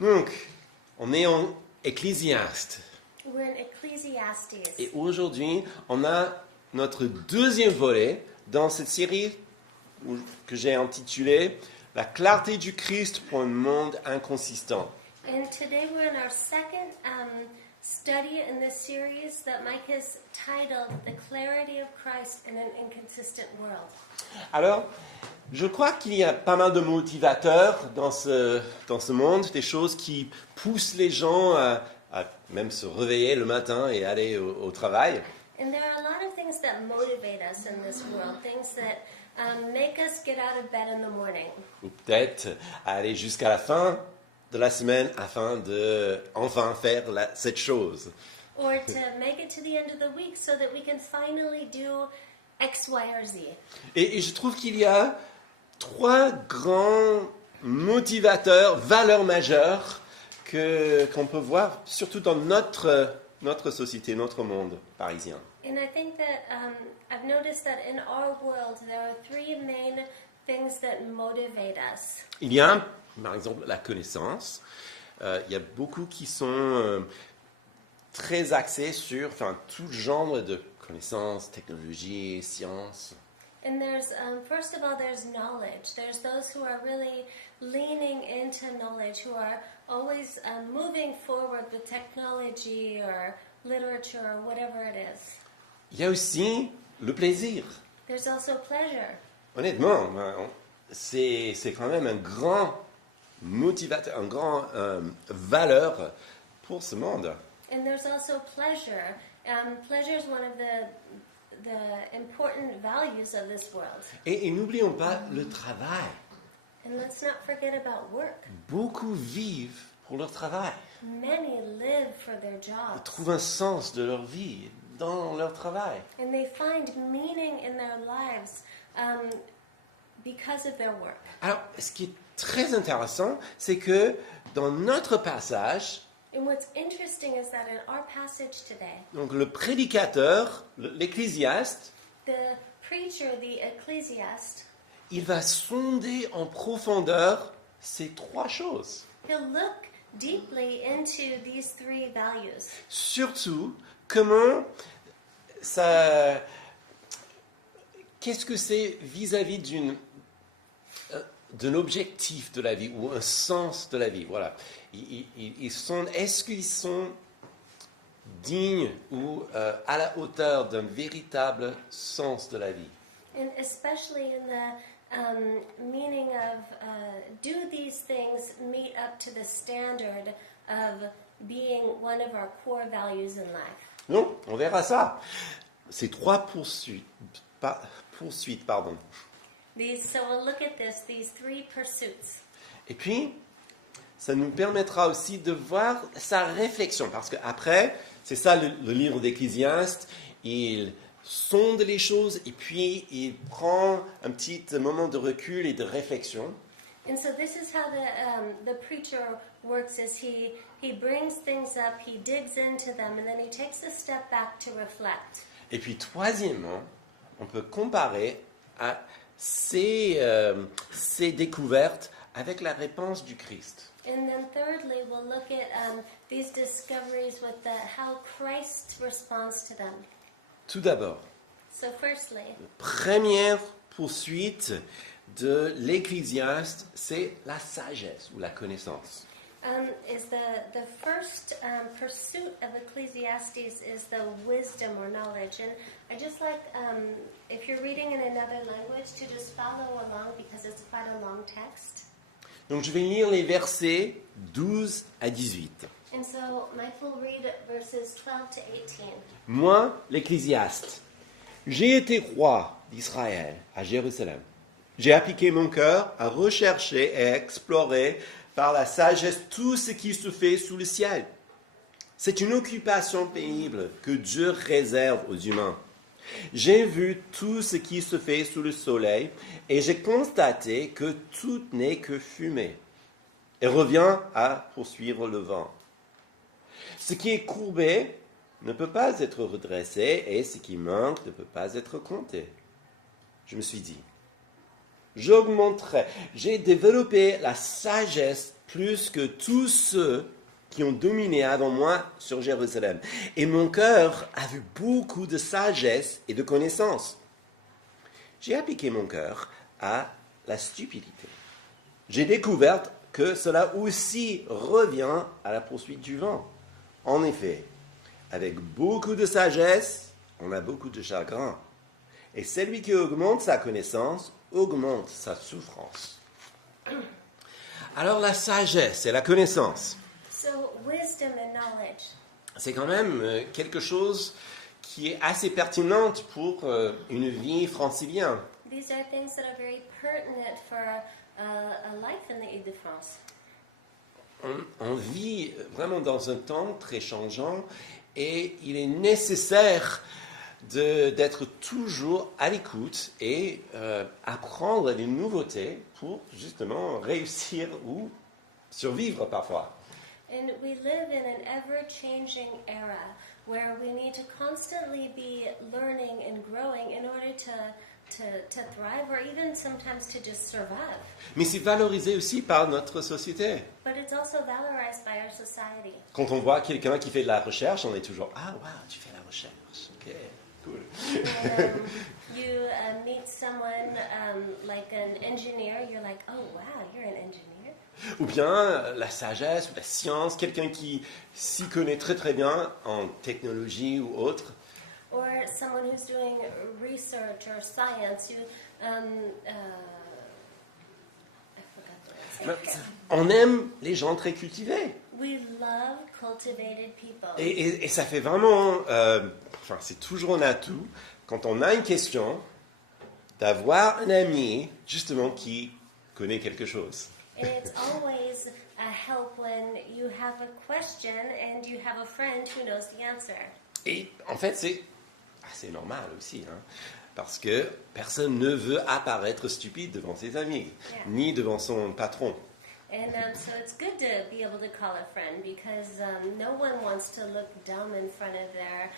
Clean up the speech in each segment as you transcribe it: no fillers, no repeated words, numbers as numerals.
Donc, on est en Ecclésiaste. We're in Ecclesiastes. Et aujourd'hui, on a notre deuxième volet dans cette série que j'ai intitulée « La clarté du Christ pour un monde inconsistant ». And today we're in our second study in this series that Mike has titled The Clarity of Christ in an Inconsistent World. Alors, je crois qu'il y a pas mal de motivateurs dans ce monde, des choses qui poussent les gens à même se réveiller le matin et aller au travail. And there are a lot of things that motivate us in this world, things that make us get out of bed in the morning. Ou peut-être aller jusqu'à la fin de la semaine afin de enfin faire cette chose. Or to make it to the end of the week so that we can finally do X, Y, or Z. Et je trouve qu'il y a trois grands motivateurs, valeurs majeures qu'on peut voir, surtout dans notre société, notre monde parisien. And I think that I've noticed that in our world there are three main things that motivate us. Il y a, par exemple, la connaissance. Il y a beaucoup qui sont très axés sur tout genre de connaissances, technologies, sciences. And there's, first of all, there's knowledge. There's those who are really leaning into knowledge, who are always moving forward with technology or literature or whatever it is. Il y a aussi le plaisir. There's also pleasure. Honnêtement, c'est quand même un grand motivateur, un grand valeur pour ce monde. And there's also pleasure. Pleasure is one of the important values of this world. Et n'oublions pas le travail. And let's not forget about work. Beaucoup vivent pour leur travail. Many live for their Ils jobs. trouvent un sens de leur vie dans leur travail. And they find meaning in their lives because of their work. Alors, ce qui est très intéressant, c'est que dans notre passage, And what's interesting is that in our passage today, donc le prédicateur, l'ecclésiaste, the preacher, the ecclesiast, il va sonder en profondeur ces trois choses. he'll look deeply into these three values. Surtout, comment ça... Qu'est-ce que c'est vis-à-vis d'un objectif de la vie ou un sens de la vie. Voilà. Est-ce qu'ils sont dignes ou à la hauteur d'un véritable sens de la vie? And especially in the meaning of do these things meet up to the standard of being one of our core values in life? Non, on verra ça. Ces trois poursuites, pardon. So we'll look at these three pursuits. Et puis, ça nous permettra aussi de voir sa réflexion, parce qu'après, c'est ça le livre d'Ecclésiaste, il sonde les choses et puis il prend un petit moment de recul et de réflexion. And so this is how the preacher works: is he brings things up, he digs into them, and then he takes a step back to reflect. Et puis, troisièmement, on peut comparer à ces découvertes avec la réponse du Christ. And then thirdly, we'll look at these discoveries with how Christ responds to them. Tout d'abord, So firstly, la première poursuite de l'Ecclésiaste, c'est la sagesse ou la connaissance. is the first pursuit of Ecclesiastes is the wisdom or knowledge. And I just like, if you're reading in another language, to just follow along because it's quite a long text. Donc je vais lire les versets 12 à 18. And so Mike will read verses 12 to 18. Moi, l'Ecclésiaste, j'ai été roi d'Israël à Jérusalem. J'ai appliqué mon cœur à rechercher et à explorer par la sagesse tout ce qui se fait sous le ciel. C'est une occupation pénible que Dieu réserve aux humains. J'ai vu tout ce qui se fait sous le soleil et j'ai constaté que tout n'est que fumée et revient à poursuivre le vent. Ce qui est courbé ne peut pas être redressé et ce qui manque ne peut pas être compté. Je me suis dit, j'augmenterai, j'ai développé la sagesse plus que tous ceux qui ont dominé avant moi sur Jérusalem. Et mon cœur a vu beaucoup de sagesse et de connaissance. J'ai appliqué mon cœur à la stupidité. J'ai découvert que cela aussi revient à la poursuite du vent. En effet, avec beaucoup de sagesse, on a beaucoup de chagrin. Et celui qui augmente sa connaissance augmente sa souffrance. Alors la sagesse et la connaissance, So, wisdom and knowledge. c'est quand même quelque chose qui est assez pertinente pour une vie francilienne. These are things that are very pertinent for a life in the Ile-de-France. On vit vraiment dans un temps très changeant et il est nécessaire d'être toujours à l'écoute et apprendre des nouveautés pour justement réussir ou survivre parfois. And we live in an ever-changing era where we need to constantly be learning and growing in order to thrive or even sometimes to just survive. Mais c'est valorisé aussi par notre société. But it's also valorized by our society. Quand on voit quelqu'un qui fait de la recherche, on est toujours « Ah, wow, tu fais la recherche, ok, cool. When you meet someone like an engineer, you're like, oh wow, you're an engineer. » Ou bien la sagesse ou la science, quelqu'un qui s'y connaît très très bien en technologie ou autre. Or someone who's doing research or science, I forgot the name. On aime les gens très cultivés. We love cultivated people. Et ça fait vraiment, c'est toujours un atout, quand on a une question, d'avoir un ami, justement, qui connaît quelque chose. And it's always a help when you have a question and you have a friend who knows the answer. Et en fait, c'est assez normal aussi, hein, parce que personne ne veut apparaître stupide devant ses amis, Yeah. ni devant son patron. And so it's good to be able to call a friend because no one wants to look dumb in front of their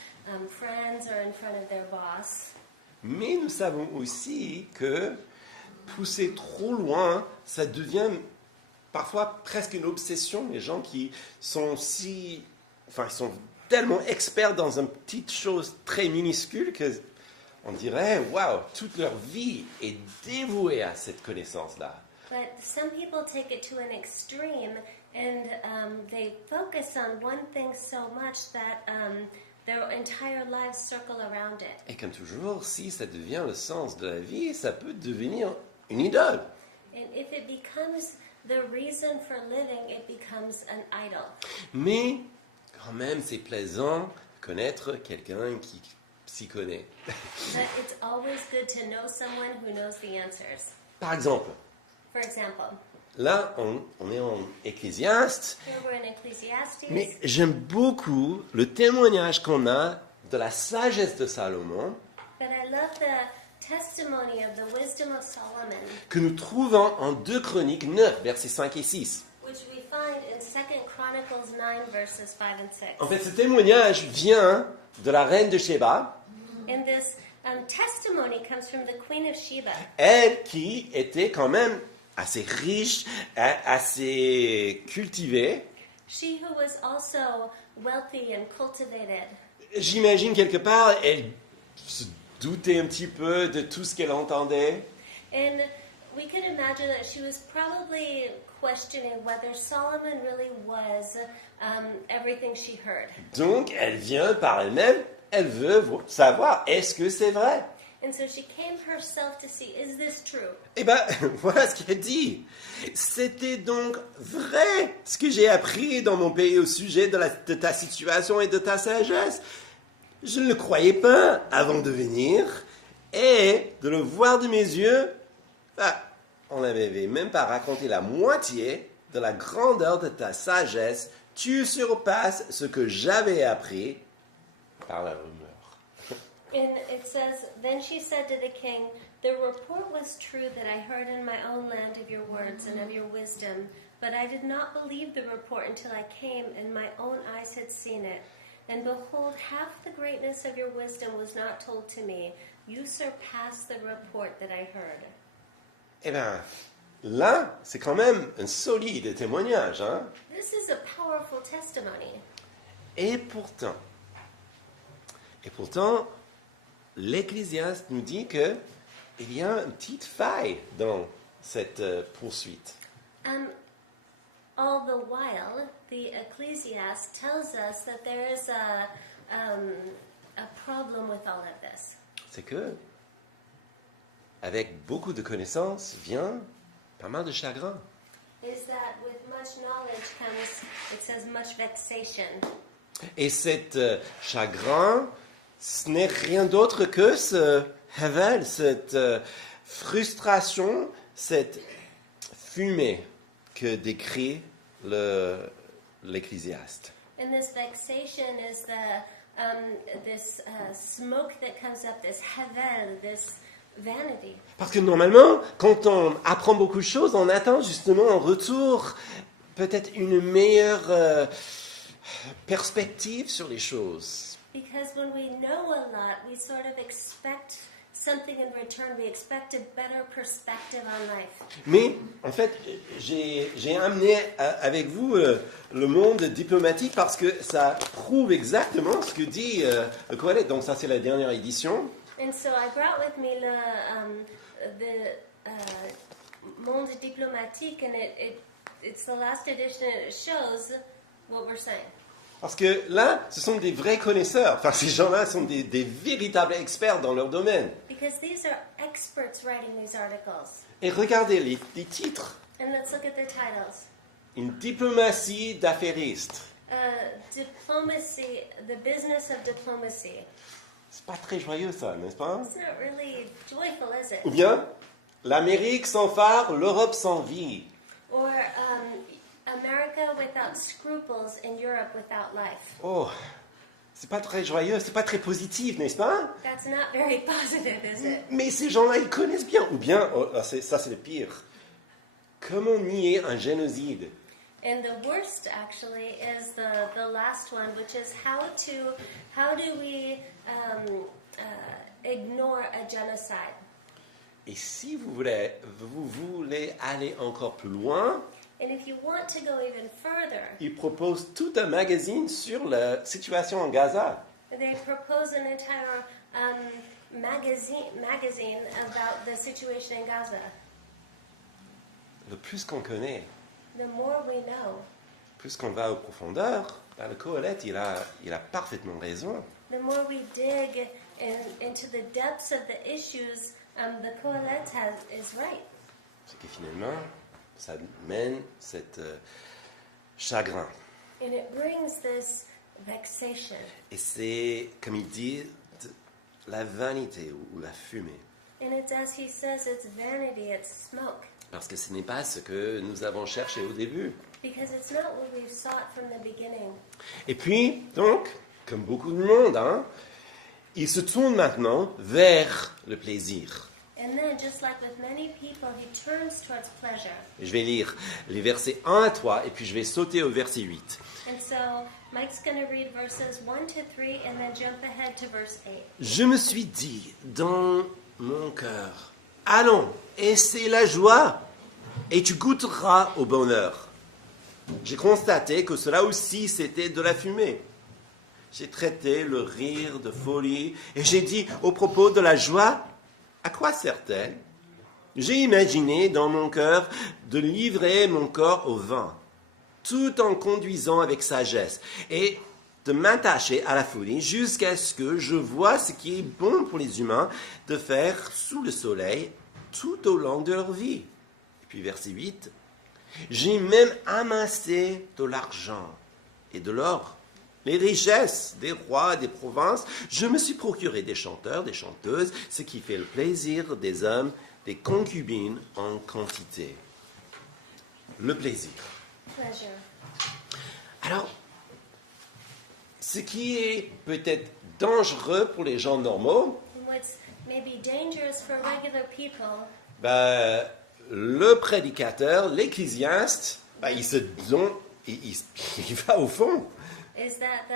friends or in front of their boss. Mais nous savons aussi que pousser trop loin, ça devient parfois presque une obsession. Les gens qui sont ils sont tellement experts dans une petite chose très minuscule que on dirait, waouh, toute leur vie est dévouée à cette connaissance-là. But some people take it to an extreme and they focus on one thing so much that their entire lives circle around it. Et comme toujours, si ça devient le sens de la vie, ça peut devenir une idole. And if it becomes the reason for living, it becomes an idol. Mais quand même, c'est plaisant de connaître quelqu'un qui s'y connaît. But it's always good to know someone who knows the answers. Par exemple, For example, là, on est en Ecclésiaste, here we're in Ecclesiastes, mais j'aime beaucoup le témoignage qu'on a de la sagesse de Salomon but I love the testimony of the wisdom of Solomon, que nous trouvons en 2 Chroniques 9, versets 5 et 6. which we find in 2 Chronicles 9, verses 5 and 6. En fait, ce témoignage vient de la reine de Sheba, And this testimony comes from the Queen of Sheba. elle qui était quand même assez riche, assez cultivée. She who was also wealthy and cultivated. J'imagine quelque part, elle se doutait un petit peu de tout ce qu'elle entendait. And we can imagine that she was probably questioning whether Solomon really was everything she heard. Donc, elle vient par elle-même, elle veut savoir, est-ce que c'est vrai? And so she came herself to see, is this true? Eh bien, voilà ce qu'elle dit. C'était donc vrai ce que j'ai appris dans mon pays au sujet de ta situation et de ta sagesse. Je ne le croyais pas avant de venir et de le voir de mes yeux. On n'avait même pas raconté la moitié de la grandeur de ta sagesse. Tu surpasses ce que j'avais appris par la rumeur. And it says, then she said to the king, the report was true that I heard in my own land of your words and of your wisdom, but I did not believe the report until I came and my own eyes had seen it. And behold, half the greatness of your wisdom was not told to me. You surpassed the report that I heard. Eh bien, là, c'est quand même un solide témoignage. Hein? This is a powerful testimony. Et pourtant, l'Ecclésiaste nous dit que il y a une petite faille dans cette poursuite. All the while, the Ecclesiastes tells us that there is a problem with all of this. C'est que, avec beaucoup de connaissances, vient pas mal de chagrin. Is that with much knowledge comes, it says, much vexation. Et cet chagrin, ce n'est rien d'autre que ce havel, cette frustration, cette fumée que décrit l'Ecclésiaste. And this vexation is this smoke that comes up, this havel, this vanity. Parce que normalement, quand on apprend beaucoup de choses, on attend justement en retour peut-être une meilleure perspective sur les choses. Because when we know a lot, we sort of expect something in return. We expect a better perspective on life. Mais en fait, j'ai amené avec vous le monde diplomatique parce que ça prouve exactement ce que dit le Coëlette. Donc ça, c'est la dernière édition. And so I brought with me the Monde Diplomatique, and it's the last edition, and it shows what we're saying. Parce que là, ce sont des vrais connaisseurs. Enfin, ces gens-là sont des véritables experts dans leur domaine. Because these are experts writing these articles. Et regardez les titres. And let's look at their titles. Une diplomatie d'affairiste. Diplomacy, the business of diplomacy. C'est pas très joyeux ça, n'est-ce pas? It's not really joyful, is it? Ou bien, l'Amérique sans phare, l'Europe sans vie. Or America without scruples and Europe without life. Oh, c'est pas très joyeux, c'est pas très positif, n'est-ce pas? That's not very positive, is it? Mais ces gens-là, ils connaissent bien. Ou bien, oh, ça c'est le pire. Comment nier un génocide? And the worst, actually, is the last one, which is how do we ignore a genocide? Et si vous voulez aller encore plus loin, And if you want to go even further, ils proposent tout un magazine sur la situation en Gaza. they propose an entire magazine about the situation in Gaza. Le plus qu'on connaît, The more we know, plus qu'on va aux profondeurs, le Coëlette, il a parfaitement raison. the more we dig into the depths of the issues, the Kohelet is right. C'est que finalement, ça mène cet chagrin. And it brings this vexation. Et c'est, comme il dit, la vanité ou la fumée. And it's, as he says, it's vanity, it's smoke. Parce que ce n'est pas ce que nous avons cherché au début. Because it's not what we've sought from the beginning. Et puis, donc, comme beaucoup de monde, il se tourne maintenant vers le plaisir. And then, just like with many people, he turns towards pleasure. Et je vais lire les versets 1 à 3 et puis je vais sauter au verset 8. And so, Mike's going to read verses 1 to 3 and then jump ahead to verse 8. Je me suis dit dans mon cœur, allons, et c'est la joie, et tu goûteras au bonheur. J'ai constaté que cela aussi c'était de la fumée. J'ai traité le rire de folie, et j'ai dit au propos de la joie, à quoi sert-elle? J'ai imaginé dans mon cœur de livrer mon corps au vin, tout en conduisant avec sagesse, et de m'attacher à la folie jusqu'à ce que je vois ce qui est bon pour les humains de faire sous le soleil tout au long de leur vie. Et puis verset 8, j'ai même amassé de l'argent et de l'or, les richesses des rois des provinces. Je me suis procuré des chanteurs, des chanteuses, ce qui fait le plaisir des hommes, des concubines en quantité. Le plaisir. Pleasure. Alors, ce qui est peut-être dangereux pour les gens normaux, And what's maybe dangerous for regular people, le prédicateur, l'ecclésiaste, il va au fond. is that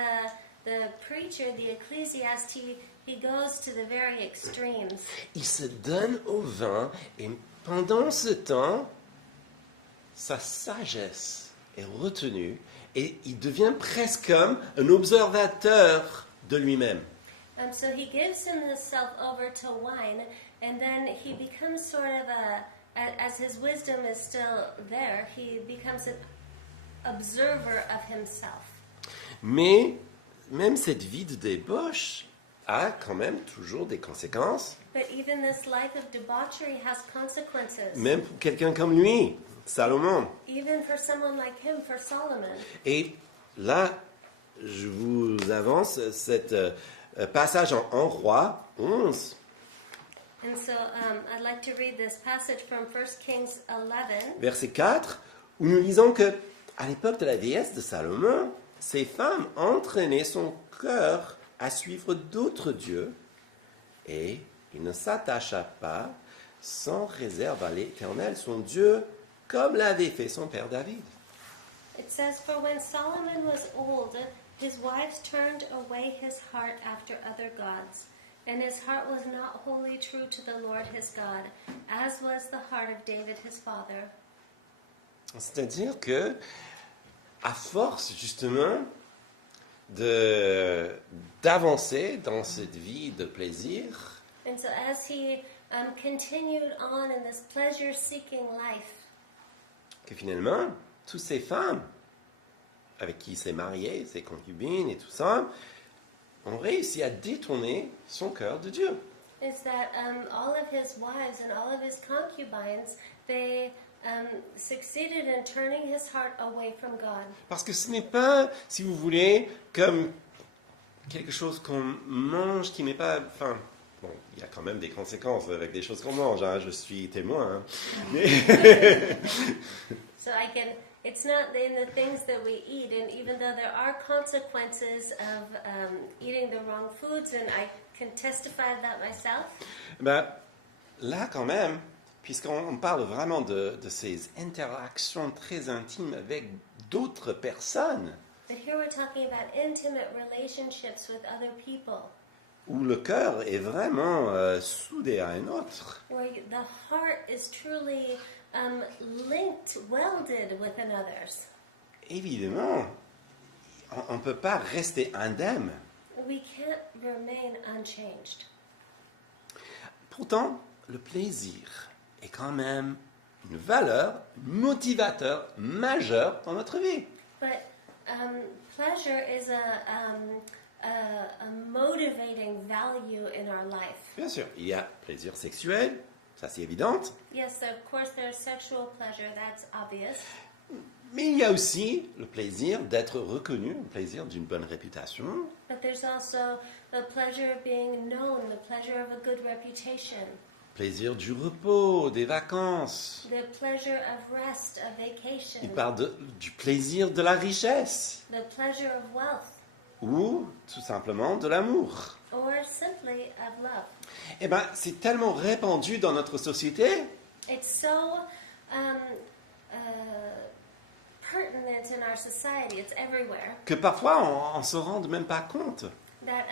the preacher, the ecclesiast, he goes to the very extremes. Il se donne au vin et pendant ce temps, sa sagesse est retenue et il devient presque comme un observateur de lui-même. So he gives himself over to wine, and then he becomes sort of as his wisdom is still there, he becomes an observer of himself. Mais même cette vie de débauche a quand même toujours des conséquences, But even this life of debauchery has consequences. même pour quelqu'un comme lui, Salomon. Even for someone like him, for Solomon. Et là, je vous avance cet passage en Roi 11, And so I'd like to read this passage from 1 Kings 11. verset 4, où nous lisons que à l'époque de la vieillesse de Salomon, ces femmes entraînaient son cœur à suivre d'autres dieux et il ne s'attacha pas sans réserve à l'Éternel, son Dieu, comme l'avait fait son père David. It says, "For when Solomon was old, his wives turned away his heart after other gods, and his heart was not wholly true to the Lord his God, as was the heart of David his father." C'est-à-dire que, à force justement d'avancer dans cette vie de plaisir, And so as he continued on in this pleasure-seeking life, que finalement, toutes ces femmes avec qui il s'est marié, ses concubines et tout ça, ont réussi à détourner son cœur de Dieu. is that all of his wives and all of his concubines, they succeeded in turning his heart away from God. Parce que ce n'est pas, si vous voulez, comme quelque chose qu'on mange qui n'est pas... Enfin, bon, il y a quand même des conséquences avec des choses qu'on mange, hein, je suis témoin. Hein. Mais So it's not in the things that we eat, and even though there are consequences of eating the wrong foods, and I can testify to that myself, ben, là, quand même, puisqu'on parle vraiment de ces interactions très intimes avec d'autres personnes, but here we're talking about intimate relationships with other people, où le cœur est vraiment soudé à un autre. where the heart is truly linked, welded with another's. Évidemment, on ne peut pas rester indemne. We can't remain unchanged. Pourtant, le plaisir est quand même une valeur, motivateur majeur dans notre vie. But pleasure is a motivating value in our life. Bien sûr, il y a plaisir sexuel, ça c'est évident, Yes, of course there's sexual pleasure, that's obvious. mais il y a aussi le plaisir d'être reconnu, le plaisir d'une bonne réputation, But there's also the pleasure of being known, the pleasure of a good reputation, le plaisir du repos, des vacances. the pleasure of rest, of vacation, Il parle du plaisir de la richesse the pleasure of wealth, ou tout simplement de l'amour. or simply of love. Eh bien, c'est tellement répandu dans notre société It's so pertinent in our society, it's everywhere, que parfois on ne se rend même pas compte. that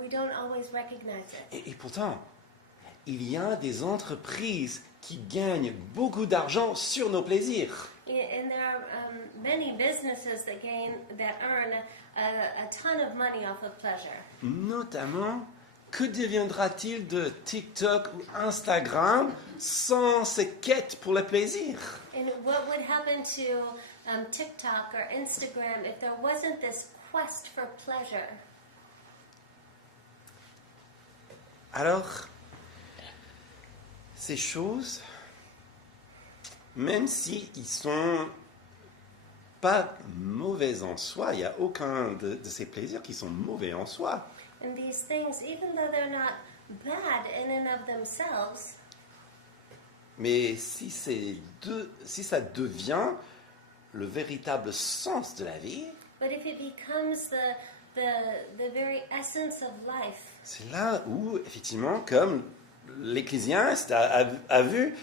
we don't always recognize it. Et pourtant, il y a des entreprises qui gagnent beaucoup d'argent sur nos plaisirs. And there are many businesses that earn a ton of money off of pleasure. Notamment, que deviendra-t-il de TikTok ou Instagram sans ces quêtes pour le plaisir? And what would happen to TikTok or Instagram if there wasn't this quest for pleasure? Alors, ces choses, même s'ils ne sont pas mauvais en soi, il n'y a aucun de ces plaisirs qui sont mauvais en soi. And these things, even though they're not bad in and of themselves, Mais si ça devient le véritable sens de la vie, but if it becomes the very essence of life, c'est là où, effectivement, comme l'Ecclésiaste a vu,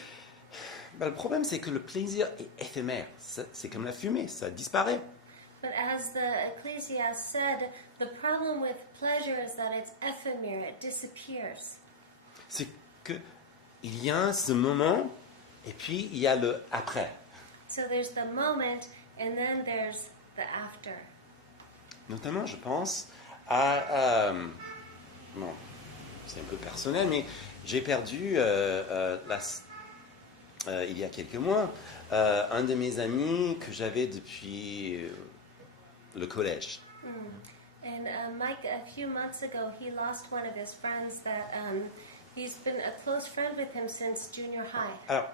ben, le problème c'est que le plaisir est éphémère. C'est comme la fumée, ça disparaît. but as the Ecclesiastes said, the problem with pleasure is that it's ephemeral, it disappears. C'est qu'il y a ce moment et puis il y a le après. So there's the moment, and then there's the after. Notamment, je pense à... bon, c'est un peu personnel, mais j'ai perdu, il y a quelques mois, un de mes amis que j'avais depuis le collège. And Mike, a few months ago, he lost one of his friends that he's been a close friend with him since junior high. Alors,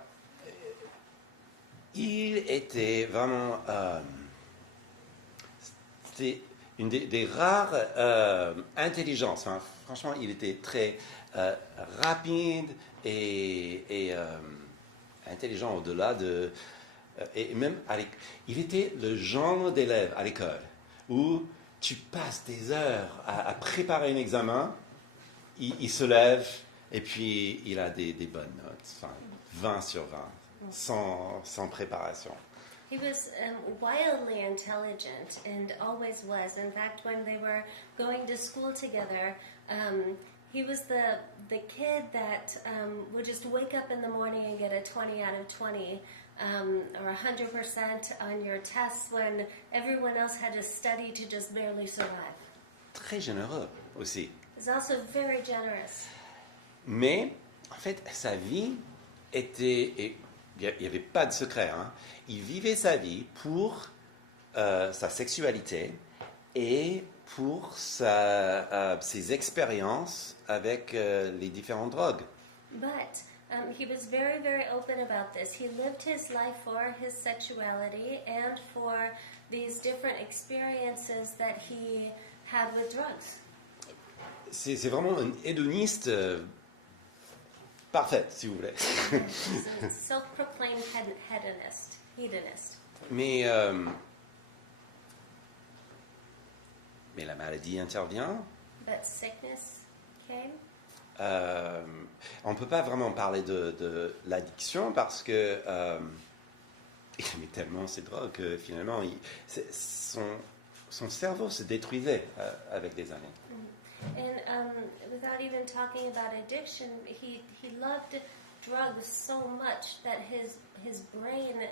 il était vraiment... c'était une des rares intelligences. Enfin, franchement, il était très rapide et intelligent au-delà de... et même, il était le genre d'élève à l'école où tu passes des heures à préparer un examen, il se lève et puis il a des bonnes notes, enfin, 20 sur 20, sans préparation. He was wildly intelligent and always was. In fact, when they were going to school together, he was the kid that would just wake up in the morning and get a 20 out of 20 or 100% on your tests when everyone else had to study to just barely survive. Très généreux aussi. He's also very generous. Mais, en fait, sa vie était... il n'y avait pas de secret. Hein. Il vivait sa vie pour sa sexualité et pour ses expériences avec les différentes drogues. But he was very, very open about this. He lived his life for his sexuality and for these different experiences that he had with drugs. C'est vraiment un hédoniste parfait, si vous voulez. Self-proclaimed hedonist. Mais la maladie intervient. But sickness came. On ne peut pas vraiment parler de l'addiction parce que il aimait tellement ces drogues que finalement son cerveau se détruisait avec les années. And without even talking about addiction, he loved drugs so much that his brain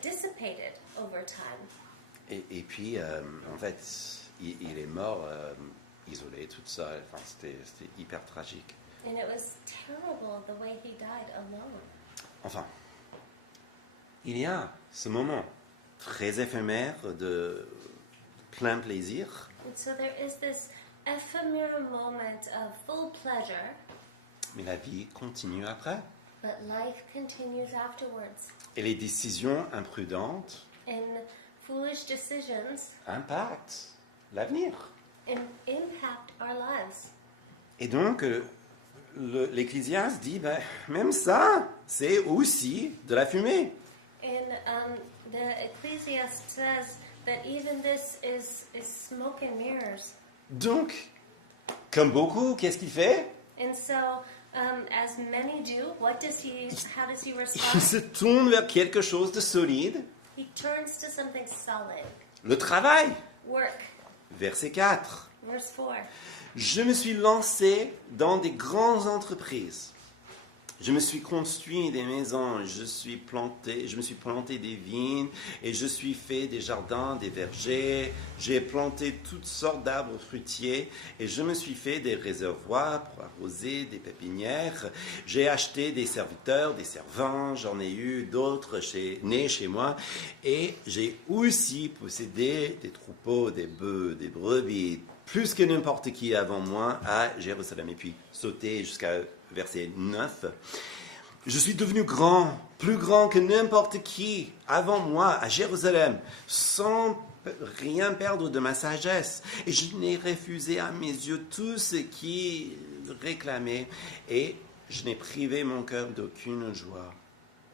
dissipated over time. Et puis, en fait, il est mort isolé, tout seul. Enfin, c'était hyper tragique. And it was terrible the way he died alone. Enfin, il y a ce moment très éphémère de plein plaisir. And so there is this ephemeral moment of full pleasure, Mais la vie continue après. but life continues afterwards. Et les décisions imprudentes And foolish decisions impactent l'avenir. impact our lives. Et donc, l'Ecclésiaste dit, ben, même ça, c'est aussi de la fumée. And the Ecclesiastes says that even this is smoke and mirrors. Donc, comme beaucoup, qu'est-ce qu'il fait? And so, as many do, how does he Il respond? se tourne vers quelque chose de solide. He turns to something solid. Le travail. Work. Verset 4. Verse 4. Je me suis lancé dans des grandes entreprises. Je me suis construit des maisons, je me suis planté des vignes et je suis fait des jardins, des vergers. J'ai planté toutes sortes d'arbres fruitiers et je me suis fait des réservoirs pour arroser des pépinières. J'ai acheté des serviteurs, des servants, j'en ai eu d'autres nés chez moi et j'ai aussi possédé des troupeaux, des bœufs, des brebis, plus que n'importe qui avant moi à Jérusalem. Et puis sauter jusqu'à verset 9. Je suis devenu grand, plus grand que n'importe qui avant moi à Jérusalem, sans rien perdre de ma sagesse. Et je n'ai refusé à mes yeux tout ce qui réclamait, et je n'ai privé mon cœur d'aucune joie.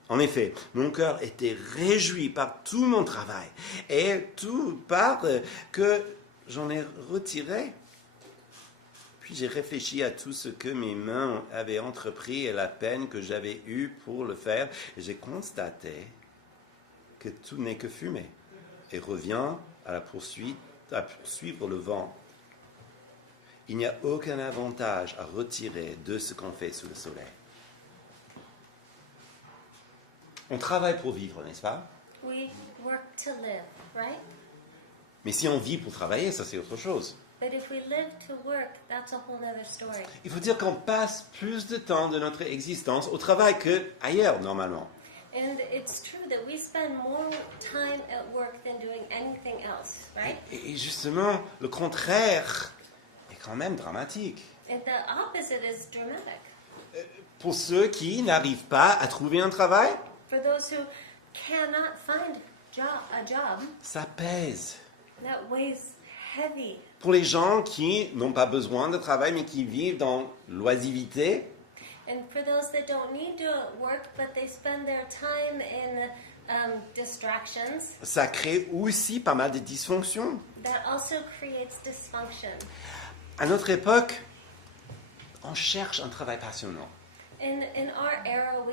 En effet, mon cœur était réjoui par tout mon travail, et tout par que j'en ai retiré. Puis j'ai réfléchi à tout ce que mes mains avaient entrepris et la peine que j'avais eue pour le faire. Et j'ai constaté que tout n'est que fumée et revient à poursuivre le vent. Il n'y a aucun avantage à retirer de ce qu'on fait sous le soleil. On travaille pour vivre, n'est-ce pas? We work to live, right? Mais si on vit pour travailler, ça c'est autre chose. But if we live to work, that's a whole other story. Il faut dire qu'on passe plus de temps de notre existence au travail qu'ailleurs, normalement. And it's true that we spend more time at work than doing anything else, right? Et justement, le contraire est quand même dramatique. And the opposite is dramatic. Pour ceux qui n'arrivent pas à trouver un travail, For those who cannot find a job, ça pèse. that weighs heavy. Pour les gens qui n'ont pas besoin de travail mais qui vivent dans l'oisiveté, And for those that don't need to work, but they spend their time in distractions, ça crée aussi pas mal de dysfonctions. that also creates dysfunction. À notre époque, on cherche un travail passionnant. In our era,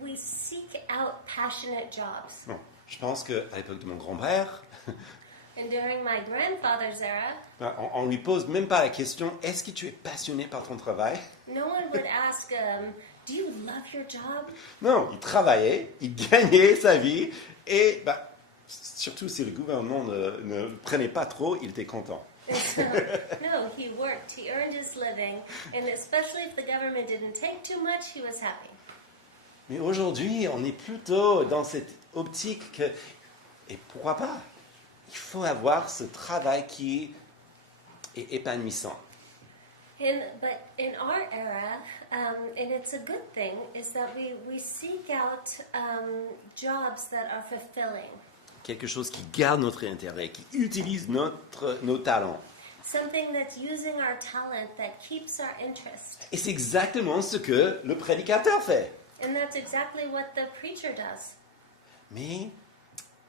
we seek out passionate jobs. Bon, je pense qu'à l'époque de mon grand-père, And during my grandfather's era, on lui pose même pas la question « Est-ce que tu es passionné par ton travail ?» no one would ask, do you love your job? Non, il travaillait, il gagnait sa vie et surtout si le gouvernement ne le prenait pas trop, il était content. So, no, he worked, he earned his living, and especially if the government didn't take too much, he was happy. Mais aujourd'hui, on est plutôt dans cette optique que, et pourquoi pas, il faut avoir ce travail qui est épanouissant. But in our era, and it's a good thing, is that we seek out jobs that are fulfilling. Quelque chose qui garde notre intérêt, qui utilise nos talents. Something that's using our talent that keeps our interest. Et c'est exactement ce que le prédicateur fait. And that's exactly what the preacher does. Mais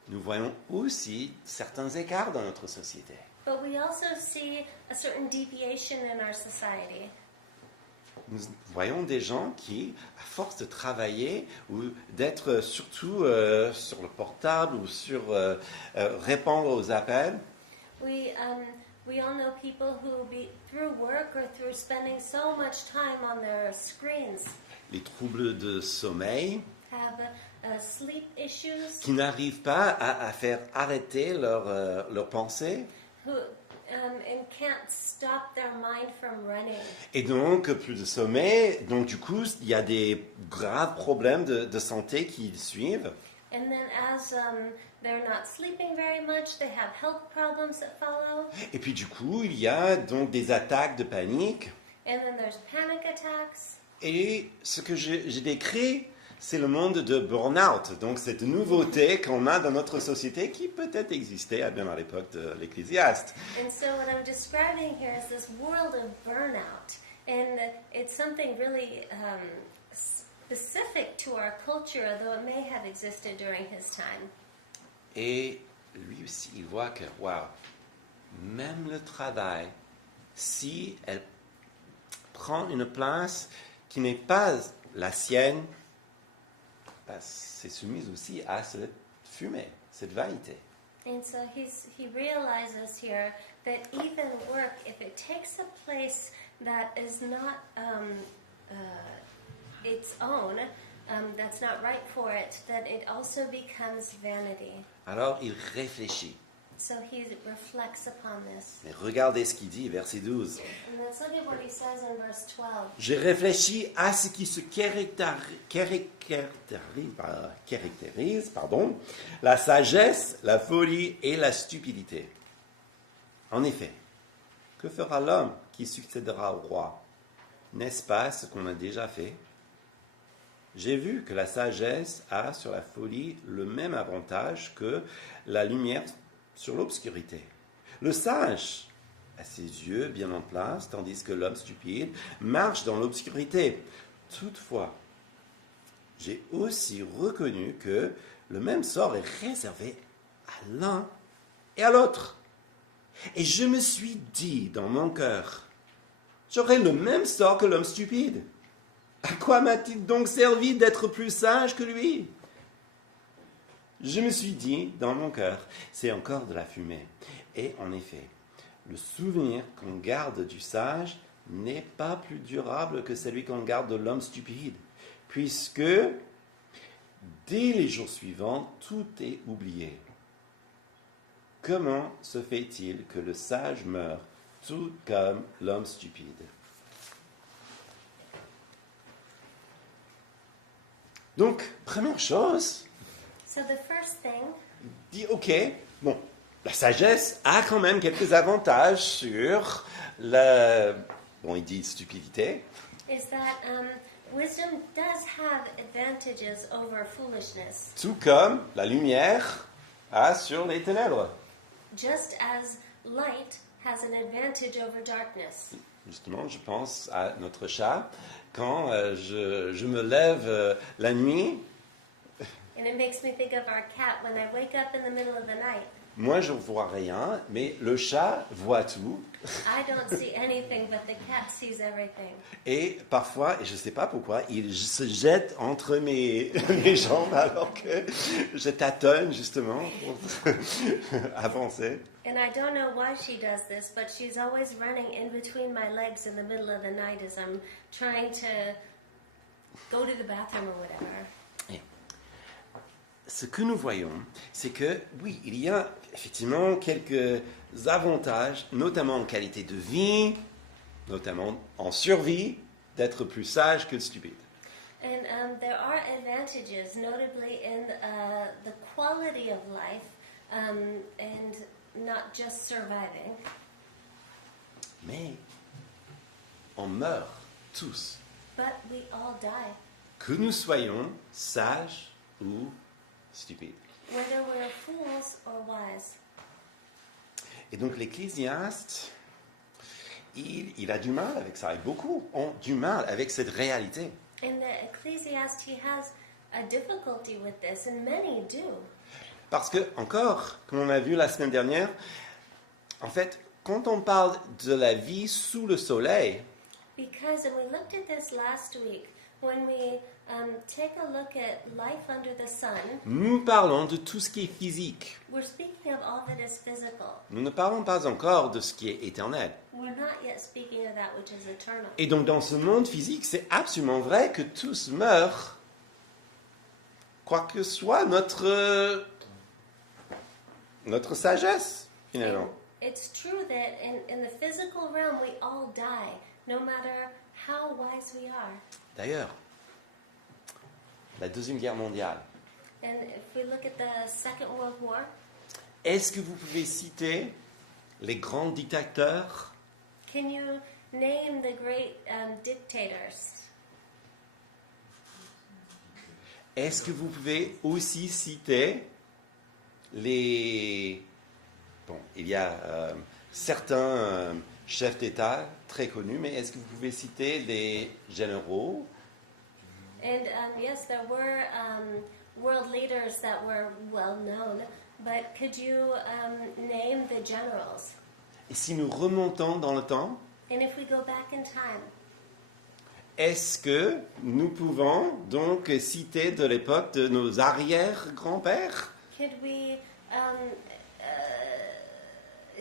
nous voyons aussi certains écarts dans notre société. But we also see a certain deviation in our society. Nous voyons des gens qui, à force de travailler ou d'être surtout sur le portable ou sur répondre aux appels, We all know people who, through work or through spending so much time on their screens, les troubles de sommeil, have sleep issues, qui n'arrivent pas à faire arrêter leur pensée. who and can't stop their mind from running. Et donc, plus de sommeil, donc du coup, il y a des graves problèmes de santé qui suivent. And then as they're not sleeping very much, they have health problems that follow. Et puis du coup, il y a donc des attaques de panique. And then there's panic attacks. Et ce que j'ai décrit, c'est le monde de burn-out. Donc cette nouveauté qu'on a dans notre société qui peut-être existait même à l'époque de l'Ecclésiaste. And so what I'm describing here is this world of burnout. And it's something really specific to our culture, though it may have existed during his time. Et lui aussi, il voit que, waouh, même le travail, si elle prend une place qui n'est pas la sienne, c'est soumise aussi à cette fumée, cette vanité. And so he realizes here that even work, if it takes a place that is not its own, that's not right for it, that it also becomes vanity. Alors il réfléchit. So he reflects upon this. Mais regardez ce qu'il dit, verset 12. And let's look at what he says in verse 12. J'ai réfléchi à ce qui se caractérise, la sagesse, la folie et la stupidité. En effet, que fera l'homme qui succédera au roi? N'est-ce pas ce qu'on a déjà fait? J'ai vu que la sagesse a sur la folie le même avantage que la lumière sur l'obscurité. Le sage a ses yeux bien en place, tandis que l'homme stupide marche dans l'obscurité. Toutefois, j'ai aussi reconnu que le même sort est réservé à l'un et à l'autre. Et je me suis dit dans mon cœur, j'aurai le même sort que l'homme stupide. À quoi m'a-t-il donc servi d'être plus sage que lui? Je me suis dit dans mon cœur, c'est encore de la fumée. Et en effet, le souvenir qu'on garde du sage n'est pas plus durable que celui qu'on garde de l'homme stupide, puisque Dès les jours suivants, tout est oublié. Comment se fait-il que le sage meurt tout comme l'homme stupide? Donc, première chose, So the first thing dit ok, bon, la sagesse a quand même quelques avantages sur la, bon, il dit stupidité, is that wisdom does have advantages over foolishness, tout comme la lumière a sur les ténèbres. just as light has an advantage over darkness. Justement, je pense à notre chat. Quand je me lève la nuit, And it makes me think of our cat when I wake up in the middle of the night. moi je ne vois rien, mais le chat voit tout. I don't see anything, but the cat sees everything. Et parfois, et je ne sais pas pourquoi, il se jette entre mes, mes jambes alors que je tâtonne justement pour avancer. And I don't know why she does this, but she's always running in between my legs in the middle of the night as I'm trying to go to the bathroom or whatever. Ce que nous voyons, c'est que oui, il y a effectivement quelques avantages, notamment en qualité de vie, notamment en survie, d'être plus sage que stupide. And there are advantages, notably in the quality of life and not just surviving. Mais on meurt tous, But we all die, que nous soyons sages ou stupides. whether we're fools or wise. Et donc l'Ecclésiaste, il a du mal avec ça, et beaucoup ont du mal avec cette réalité. In the Ecclesiastes, he has a difficulty with this, and many do. Parce que, encore, comme on a vu la semaine dernière, en fait, quand on parle de la vie sous le soleil, Because, and we looked at this last week, when we take a look at life under the sun, nous parlons de tout ce qui est physique. we're speaking of all that is physical. Nous ne parlons pas encore de ce qui est éternel. We're not yet speaking of that which is eternal. Et donc, dans ce monde physique, c'est absolument vrai que tous meurent, quoi que soit notre sagesse, finalement. It's true that in the physical realm, we all die, no matter how wise we are. D'ailleurs, la Deuxième Guerre mondiale, And if we look at the Second World War, est-ce que vous pouvez citer les grands dictateurs? can you name the great dictators? Est-ce que vous pouvez aussi citer les... Bon, il y a certains chefs d'État très connus, mais est-ce que vous pouvez citer les généraux? And yes, there were world leaders that were well known, but could you name the generals? Et si nous remontons dans le temps, And if we go back in time, est-ce que nous pouvons donc citer de l'époque de nos arrière-grands-pères? could we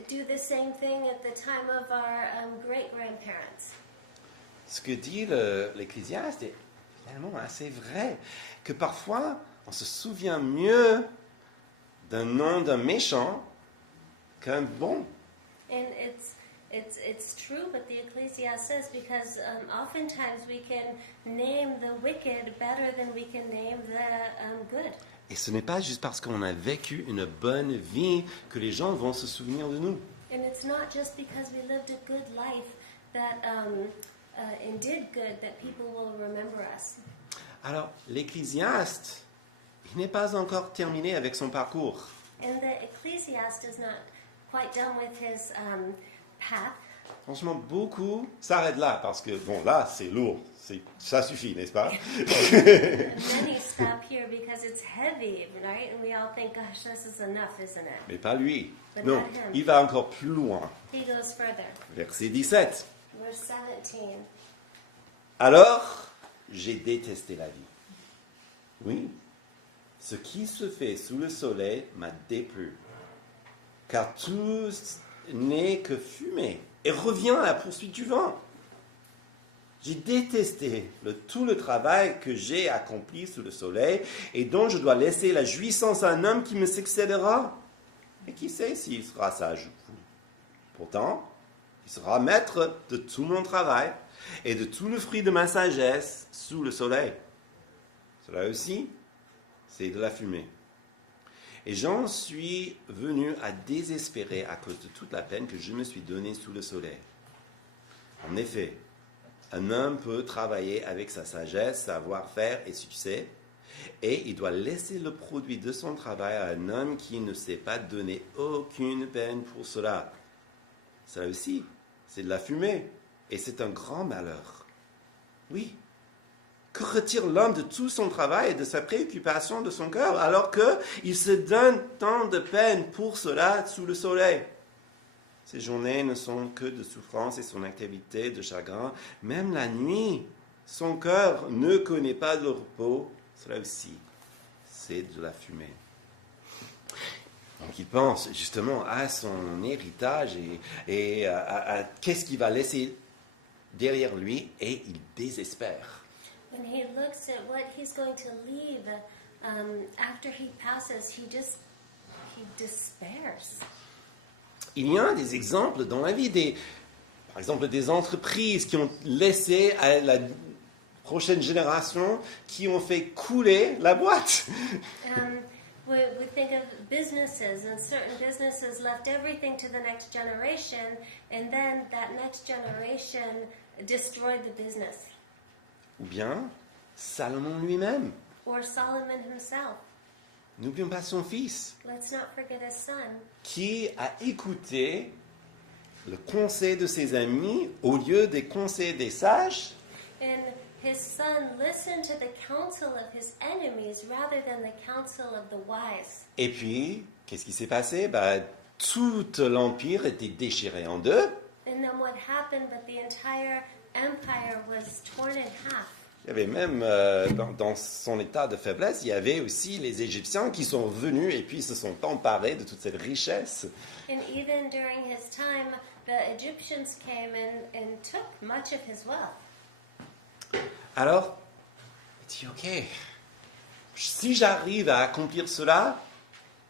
do the same thing at the time of our great-grandparents? Ce que dit l'Ecclésiaste est finalement assez vrai, que parfois on se souvient mieux d'un nom d'un méchant qu'un bon. And it's true, but the Ecclesiastes says because oftentimes we can name the wicked better than we can name the good. Et ce n'est pas juste parce qu'on a vécu une bonne vie que les gens vont se souvenir de nous. And it's not just because we lived a good life that and did good that people will remember us. Alors, l'Ecclésiaste, il n'est pas encore terminé avec son parcours. And the Ecclesiastes is not quite done with his path. Franchement, beaucoup s'arrêtent là parce que, bon, là, c'est lourd. Ça suffit, n'est-ce pas? Many stop here because it's heavy, right? And we all think, gosh, this is enough, isn't it? Mais pas lui. But Non, not him. il va encore plus loin. He goes further. Verset 17. Verse 17. Alors, j'ai détesté la vie. Oui, ce qui se fait sous le soleil m'a déplu. Car tout n'est que fumée et revient à la poursuite du vent. J'ai détesté tout le travail que j'ai accompli sous le soleil et dont je dois laisser la jouissance à un homme qui me succédera. Et qui sait s'il sera sage ou fou. Pourtant, il sera maître de tout mon travail et de tout le fruit de ma sagesse sous le soleil. Cela aussi, c'est de la fumée. Et j'en suis venu à désespérer à cause de toute la peine que je me suis donnée sous le soleil. En effet, un homme peut travailler avec sa sagesse, savoir-faire et succès, et il doit laisser le produit de son travail à un homme qui ne s'est pas donné aucune peine pour cela. Cela aussi, c'est de la fumée, et c'est un grand malheur. Oui. Que retire l'homme de tout son travail et de sa préoccupation de son cœur, alors qu'il se donne tant de peine pour cela sous le soleil? Ces journées ne sont que de souffrance et son activité de chagrin. Même la nuit, son cœur ne connaît pas de repos. Cela aussi, c'est de la fumée. Donc il pense justement à son héritage et à qu'est-ce qu'il va laisser derrière lui, et il désespère. When he looks at what he's going to leave after he passes, he despairs. Il y a des exemples dans la vie, par exemple des entreprises qui ont laissé à la prochaine génération, qui ont fait couler la boîte. We think of businesses, and certain businesses left everything to the next generation, and then that next generation destroyed the business. Ou bien Salomon lui-même. Or Solomon himself. N'oublions pas son fils, Let's not forget his son, qui a écouté le conseil de ses amis au lieu des conseils des sages. and his son listened to the counsel of his enemies rather than the counsel of the wise. Et puis, qu'est-ce qui s'est passé? Tout l'empire était déchiré en deux. And then what happened? But the entire empire was torn in half. Il y avait même, dans son état de faiblesse, il y avait aussi les Égyptiens qui sont venus et puis se sont emparés de toute cette richesse. And even during his time, the Egyptians came and took much of his wealth. Alors, il dit, ok, si j'arrive à accomplir cela,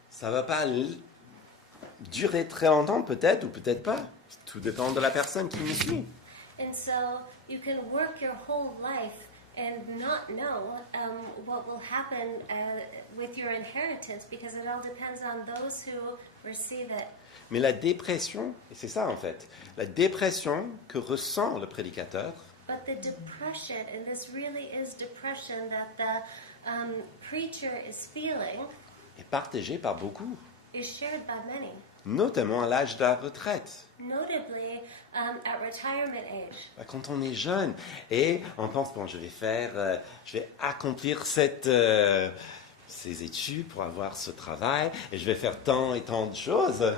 ça ne va pas durer très longtemps, peut-être, ou peut-être pas. Tout dépend de la personne qui me suit. And so you can work your whole life and not know what will happen with your inheritance, because it all depends on those who receive it. Mais la dépression, et c'est ça en fait, la dépression que ressent le prédicateur, But the depression, and this really is depression that the preacher is feeling, est partagée par beaucoup, is shared by many, notamment à l'âge de la retraite. notably at retirement age. Quand on est jeune et on pense, bon, je vais accomplir ces études pour avoir ce travail et je vais faire tant et tant de choses.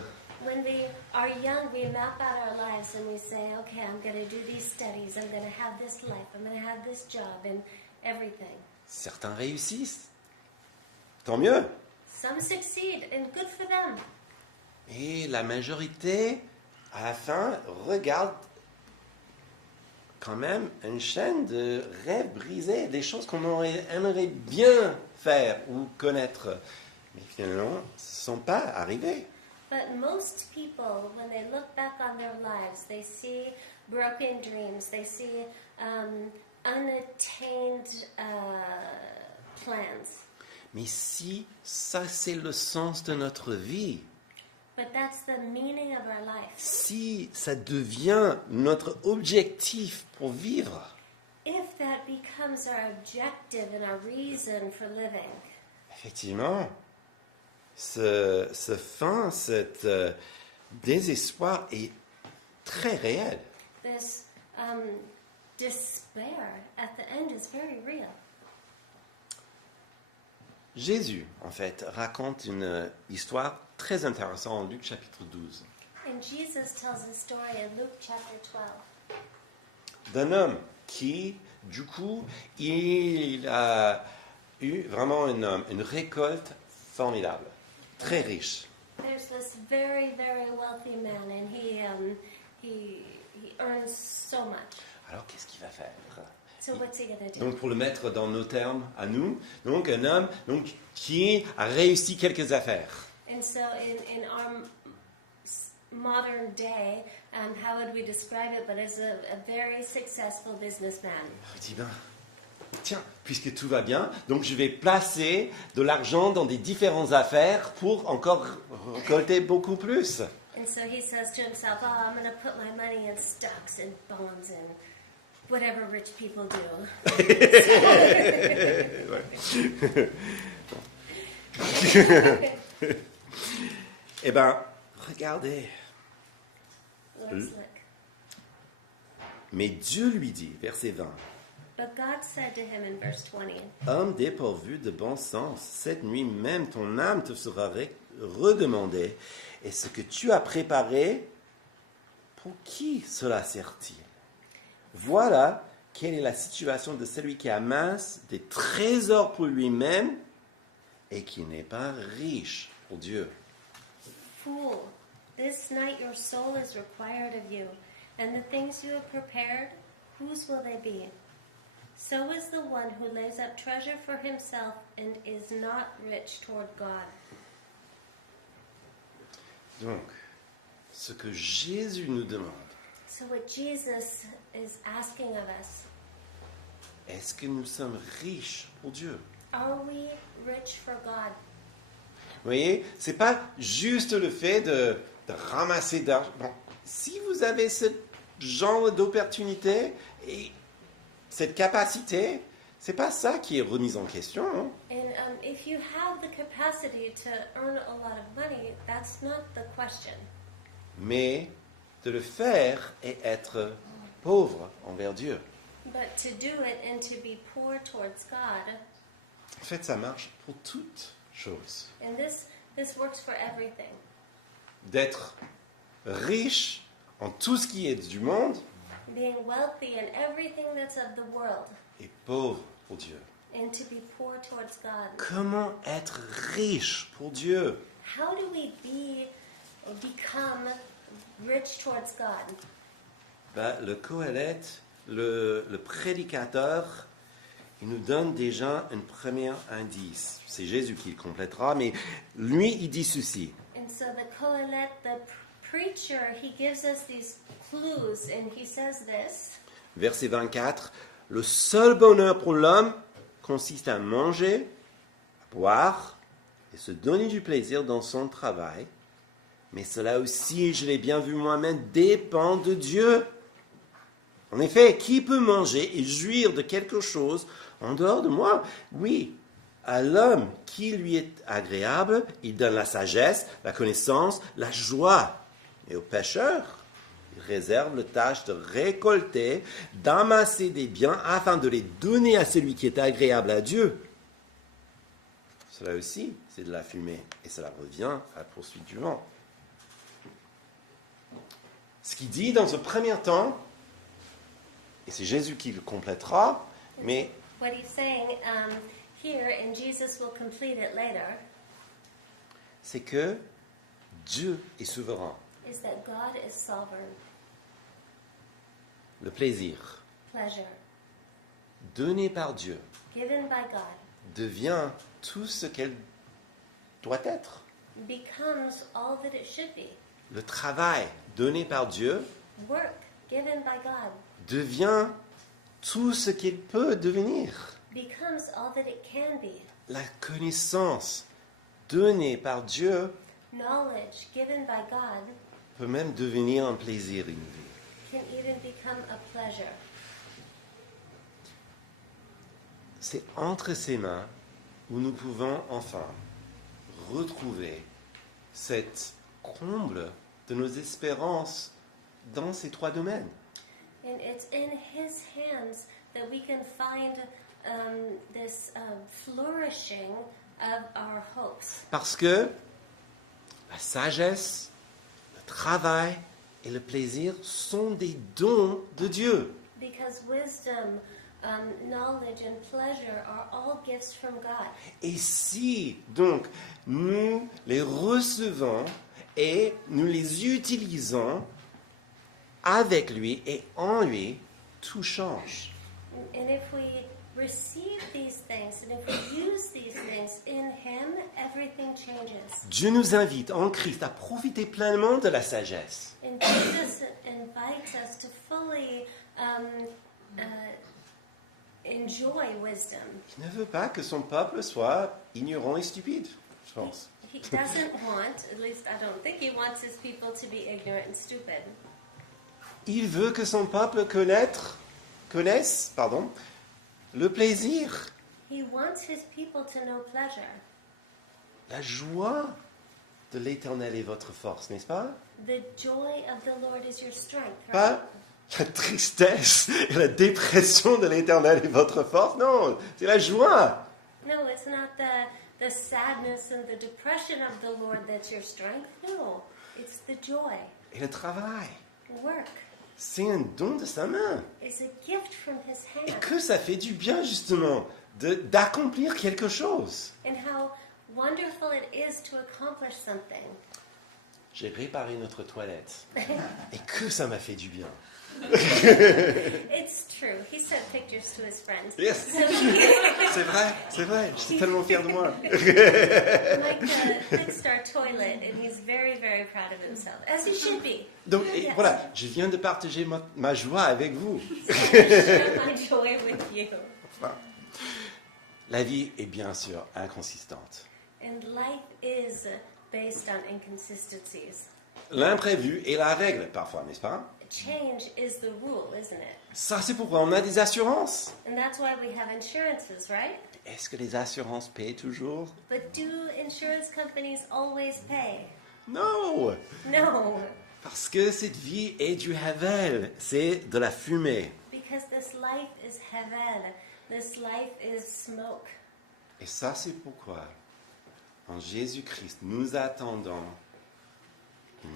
When we are young, we map out our lives and we say, okay, I'm going to do these studies, I'm going to have this life, I'm going to have this job and everything. Certains réussissent. Tant mieux. Some succeed and good for them. Et la majorité, à la fin, regarde quand même une chaîne de rêves brisés, des choses qu'on aimerait bien faire ou connaître. Mais finalement, ce ne sont pas arrivés. But most people, when they look back on their lives, they see broken dreams, they see unattained plans. Mais si ça c'est le sens de notre vie, But that's the meaning of our life. si ça devient notre objectif pour vivre, If that becomes our objective and our reason for living, effectivement, ce désespoir est très réel. this despair at the end is very real. Jésus, en fait, raconte une histoire très intéressante en Luc chapitre 12, And Jesus tells a story in Luke chapter 12 d'un homme qui, du coup, il a eu vraiment une récolte formidable, très riche. There's this very, very wealthy man, and he earns so much. Alors qu'est-ce qu'il va faire? So what's he going to do? Donc pour le mettre dans nos termes à nous, donc un homme qui a réussi quelques affaires. And so in our modern day, how would we describe it? But as a very successful businessman. Il dit, ben, tiens, puisque tout va bien, donc je vais placer de l'argent dans des différentes affaires pour encore récolter beaucoup plus. And so he says to himself, oh, I'm going to put my money in stocks and bonds and whatever rich people do. Eh bien, regardez. Let's look. Mais Dieu lui dit, verset 20, But God said to him in verse 20, homme dépourvu de bon sens, cette nuit même ton âme te sera redemandée, et ce que tu as préparé, pour qui cela sert-il? Voilà quelle est la situation de celui qui amasse des trésors pour lui-même et qui n'est pas riche pour Dieu. Fool, this night your soul is required of you, and the things you have prepared, whose will they be? So is the one who lays up treasure for himself and is not rich toward God. Donc, ce que Jésus nous demande, So what Jesus is asking of us, est-ce que nous sommes riches pour Dieu? are we rich for God? Vous voyez, c'est pas juste le fait de ramasser d'argent. Bon, si vous avez ce genre d'opportunité et cette capacité, c'est pas ça qui est remis en question. Hein. And if you have the capacity to earn a lot of money, that's not the question. Mais de le faire et être pauvre envers Dieu. But to do it and to be poor towards God, En fait, ça marche pour toutes choses. and this works for everything. D'être riche en tout ce qui est du monde Being wealthy in everything that's of the world, et pauvre pour Dieu. and to be poor towards God. Comment être riche pour Dieu? How do we become rich towards God? Ben, le Qoheleth, le prédicateur, il nous donne déjà un premier indice. C'est Jésus qui le complétera, mais lui, il dit ceci. And so the Qoheleth, the preacher, he gives us these clues, and he says this. Verset 24. Le seul bonheur pour l'homme consiste à manger, à boire et se donner du plaisir dans son travail. Mais cela aussi, je l'ai bien vu moi-même, dépend de Dieu. En effet, qui peut manger et jouir de quelque chose en dehors de moi? Oui, à l'homme qui lui est agréable, il donne la sagesse, la connaissance, la joie. Et au pécheur, il réserve la tâche de récolter, d'amasser des biens afin de les donner à celui qui est agréable à Dieu. Cela aussi, c'est de la fumée et cela revient à la poursuite du vent. Ce qu'il dit dans ce premier temps, et c'est Jésus qui le complétera, mais What he's saying here, and Jesus will complete it later, c'est que Dieu est souverain. is that God is sovereign. Le plaisir Pleasure, donné par Dieu given by God, devient tout ce qu'elle doit être. becomes all that it should be. Le travail donné par Dieu Work, given by God, devient tout ce qu'il peut devenir. becomes all that it can be. La connaissance donnée par Dieu Knowledge, given by God, peut même devenir un plaisir inouï. can even become a pleasure. C'est entre ses mains où nous pouvons enfin retrouver cette comble de nos espérances dans ces trois domaines. And it's in His hands that we can find this flourishing of our hopes. Parce que la sagesse, le travail et le plaisir sont des dons de Dieu. Because wisdom, knowledge, and pleasure are all gifts from God. Et si donc nous les recevons et nous les utilisons avec lui et en lui, tout change. And if we receive these things and if we use these things in Him, everything changes. Dieu nous invite en Christ à profiter pleinement de la sagesse. And Jesus invites us to fully enjoy wisdom. Il ne veut pas que son peuple soit ignorant et stupide, je pense. He doesn't want, at least I don't think He wants His people to be ignorant and stupid. Il veut que son peuple connaisse le plaisir, He wants His people to know pleasure. la joie de l'Éternel est votre force, n'est-ce pas? The joy of the Lord is your strength, right? Pas la tristesse et la dépression de l'Éternel est votre force, non, c'est la joie. No, it's not the sadness and the depression of the Lord that's your strength. No, it's the joy. Et le travail, Work c'est un don de sa main. is a gift from His Et hand. que ça fait du bien, justement, d'accomplir quelque chose. And how wonderful it is to accomplish something. J'ai réparé notre toilette. Et que ça m'a fait du bien. It's true. He sent pictures to his friends. Yes. So he, C'est vrai, je suis tellement fier de moi. Mike fixed our toilet, and he's very, very proud of himself, as he should be. Donc, et Yes. voilà, je viens de partager ma joie avec vous. Share my joy with you. La vie est bien sûr inconsistante. And life is based on inconsistencies. L'imprévu est la règle parfois, n'est-ce pas? Change is the rule, isn't it? Ça, c'est pourquoi on a des assurances. And that's why we have insurances, right? Est-ce que les assurances paient toujours? But do insurance companies always pay? Non! No, Parce que cette vie est du havel, c'est de la fumée. because this life is heaven. This life is smoke. Et ça, c'est pourquoi, en Jésus-Christ, nous attendons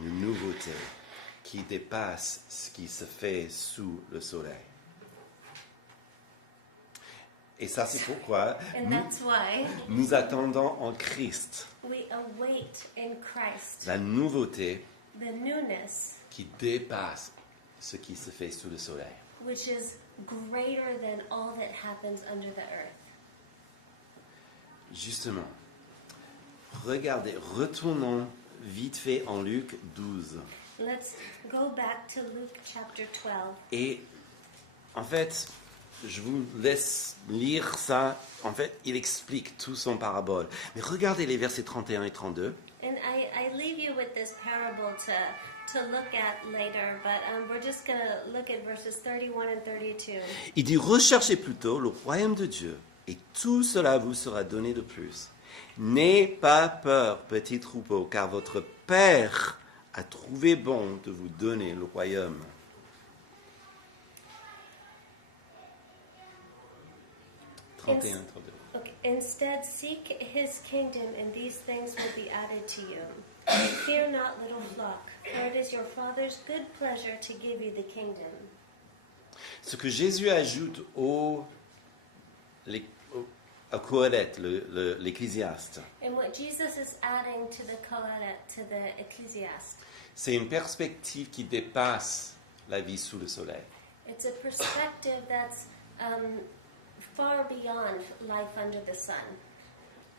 une nouveauté qui dépasse ce qui se fait sous le soleil. Et ça, c'est pourquoi And that's why nous attendons en Christ we await in Christ la nouveauté the newness, qui dépasse ce qui se fait sous le soleil. which is greater than all that happens under the earth. Justement, regardez, retournons vite fait en Luc 12. Let's go back to Luke chapter 12. Et en fait, je vous laisse lire ça. En fait, il explique tout son parabole. Mais regardez les versets 31 et 32. And I leave you with this parable to look at later, but we're just going to look at verses 31 and 32. Il dit, recherchez plutôt le royaume de Dieu, et tout cela vous sera donné de plus. N'ayez pas peur, petit troupeau, car votre Père a trouvé bon de vous donner le royaume. Ins- 31, 32. Okay. Instead, seek his kingdom, and these things will be added to you. Fear not, little flock, for it is your Father's good pleasure to give you the kingdom. Ce que Jésus ajoute à Coëlette, l'Ecclésiaste, And what Jesus is adding to the Kohelet, to the Ecclesiastes, c'est une perspective qui dépasse la vie sous le soleil. it's a perspective that's far beyond life under the sun.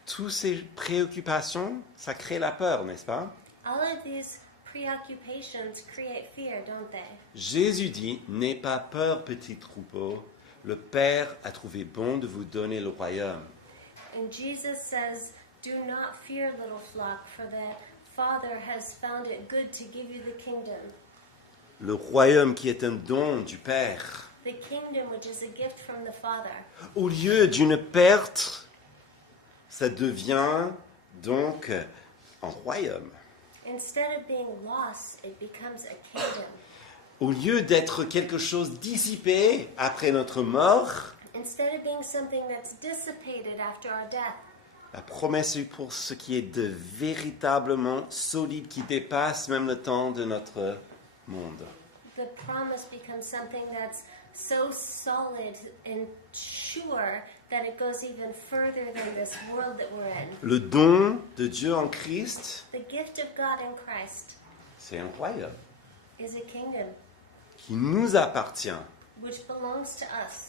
Toutes ces préoccupations, ça crée la peur, n'est-ce pas? All of these preoccupations create fear, don't they? Jésus dit, n'aie pas peur, petit troupeau, le Père a trouvé bon de vous donner le royaume. And Jesus says, do not fear, little flock, for the Father has found it good to give you the kingdom. Le royaume qui est un don du Père. The kingdom which is a gift from the Father. Au lieu d'une perte, ça devient donc un royaume. Instead of being lost, it becomes a kingdom. Au lieu d'être quelque chose dissipé après notre mort, Instead of being something that's dissipated after our death, la promesse est pour ce qui est de véritablement solide, qui dépasse même le temps de notre monde. the promise becomes something that's so solid and sure that it goes even further than this world that we're in. Le don de Dieu en Christ, The gift of God in Christ c'est un royaume is a kingdom qui nous appartient. which belongs to us.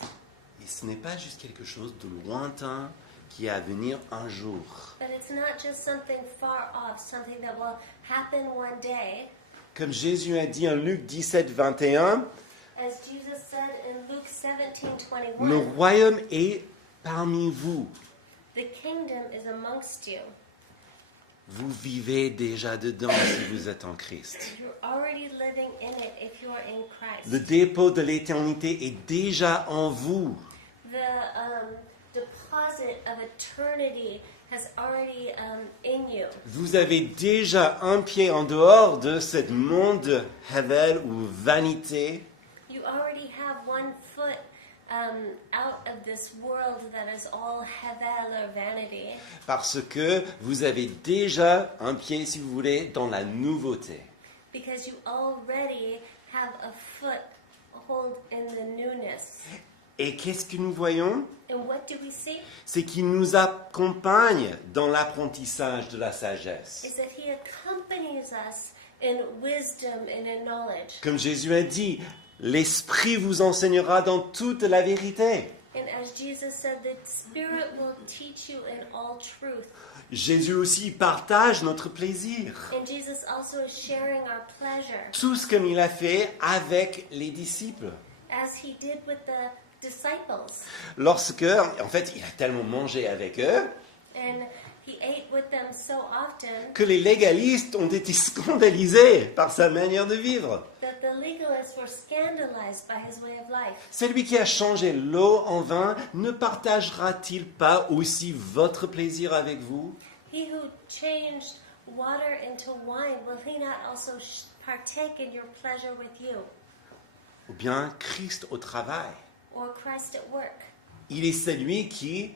Et ce n'est pas juste quelque chose de lointain qui est à venir un jour. But it's not just something far off, something that will happen one day. Comme Jésus a dit en Luc 17, 21, As Jesus said in Luke le 17:21, royaume est parmi vous. the kingdom is amongst you. Vous vivez déjà dedans si vous êtes en Christ. You're already living in it if you are in Christ. Le dépôt de l'éternité est déjà en vous. The deposit of eternity has already in you. Vous avez déjà un pied en dehors de ce monde Havel ou vanité. You already have one foot out of this world that is all hevel or vanity, Parce que vous avez déjà un pied, si vous voulez, dans la nouveauté. because you already have a foothold in the newness. Et qu'est-ce que nous voyons? And what do we see? C'est qu'il nous accompagne dans l'apprentissage de la sagesse. Is that he accompanies us in wisdom and in knowledge. Comme Jésus a dit, l'Esprit vous enseignera dans toute la vérité. And as Jesus said, the Spirit will teach you in all truth. Jésus aussi partage notre plaisir. And Jesus also is sharing our pleasure, Tout ce comme il a fait avec les disciples. as he did with the disciples. Lorsque, en fait, il a tellement mangé avec eux And he ate with them so often que les légalistes ont été scandalisés par sa manière de vivre. that the legalists were scandalized by his way of life. Celui qui a changé l'eau en vin ne partagera-t-il pas aussi votre plaisir avec vous? He who changed water into wine, will he not also partake in your pleasure with you? Ou bien Christ au travail? Or Christ at work? Il est celui qui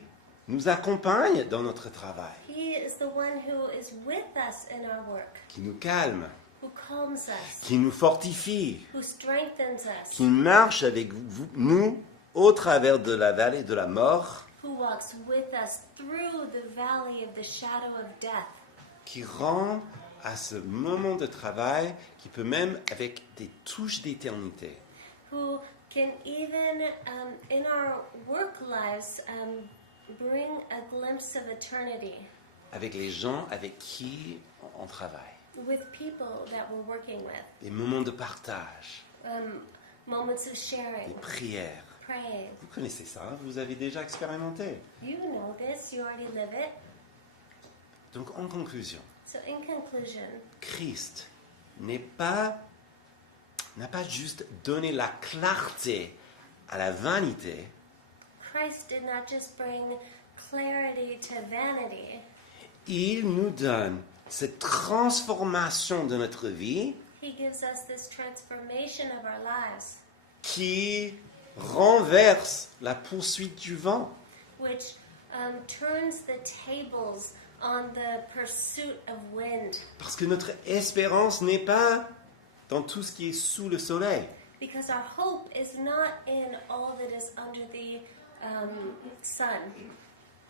nous accompagne dans notre travail, He is the one who is with us in our work, qui nous calme, who calms us, qui nous fortifie, who strengthens us, qui marche avec nous au travers de la vallée de la mort, who walks with us through the valley of the shadow of death, qui rend à ce moment de travail, qui peut même avec des touches d'éternité, who can even in our work lives bring a glimpse of eternity avec les gens avec qui on travaille. with people that we're working with. Des moments de partage, Moments of des sharing, prières. praying. Vous connaissez ça, hein? Vous avez déjà expérimenté. You know this, you already live it. Donc en conclusion, So in conclusion, Christ n'a pas juste donné la clarté à la vanité, Christ did not just bring clarity to vanity. il nous donne cette transformation de notre vie He gives us this transformation of our lives, qui renverse la poursuite du vent. which turns the tables on the pursuit of wind. Parce que notre espérance n'est pas dans tout ce qui est sous le soleil, Because our hope is not in all that is under the sun,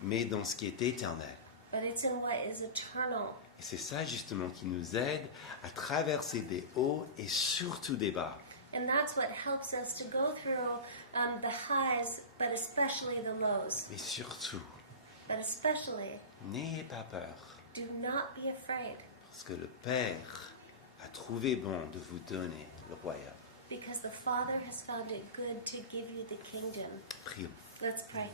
mais dans ce qui est éternel. but it's in what is eternal. Et c'est ça justement qui nous aide à traverser des hauts et surtout des bas. And that's what helps us to go through the highs, but especially the lows. Mais surtout, But especially, n'ayez pas peur, do not be afraid, parce que le Père a trouvé bon de vous donner le royaume. because the Father has found it good to give you the kingdom. Prions. Let's pray.